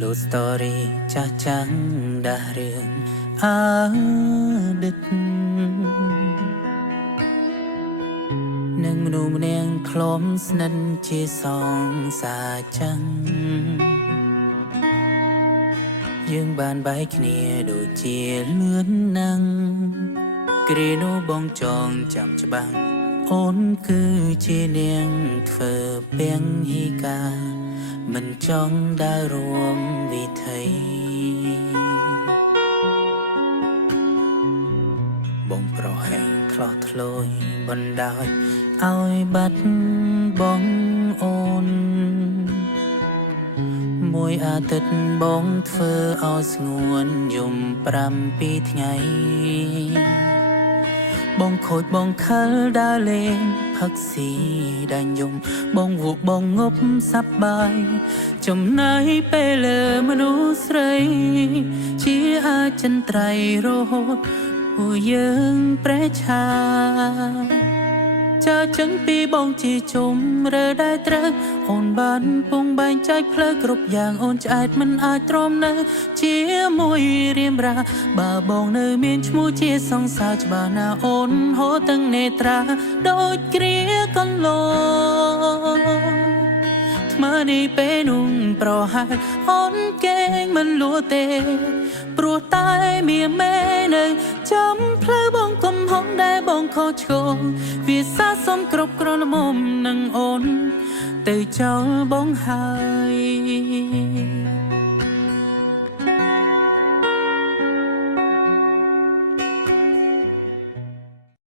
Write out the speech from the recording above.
Love story ចាស់ចាំងដាស់រឿងអតីតនឹងមនុស្សម្នាក់ធ្លាប់ស្និទ្ធជាសងសាចឹងយើងបានបែកគ្នាដូចជាលឿនណាំងគ្រានោះបងចងចាំច្បាស់អូនគឺជានាងធ្វើពាំងហីកាមិនចង់ដើររួមវិថីបងប្រហែលឆ្លោះធ្លួយបណ្ដោយឲ្យបាត់បងអូនមួយអាទិត្យបងធ្វើឲ្យស្ងួនយំ7ថ្ងៃបងខូចបងខលដើរលេងផឹកស៊ីដាញ់យំបងវក់បងងប់សប្បាយចំណាយពេលលើមនុស្សស្រីជាអចិន្ត្រៃយ៍រហូតពួកយើងប្រេឆាចាចឹងពីបងជាជុំរើដែលត្រូវអូនបានពងបែងចែកផ្លូវគ្រប់យ៉ាងអូនឆ្អែតមិនអាចទ្រាំនៅជាមួយរៀមរាបើបងនៅមានឈ្មោះជាសង្សារច្បាស់ណាអូនហូរទាំងនេត្រាដូចគ្រាកន្លងថ្មនេះពេលនោះប្រហែលអូនកេងមិនលួទេព្រោះតែមានមេនៅចាំផ្លូវបងកុំហងដែលបងខុសឆ្គងវាសាសុំគ្រប់ក្រលមុំនឹងអូនទៅចោលបងហើយ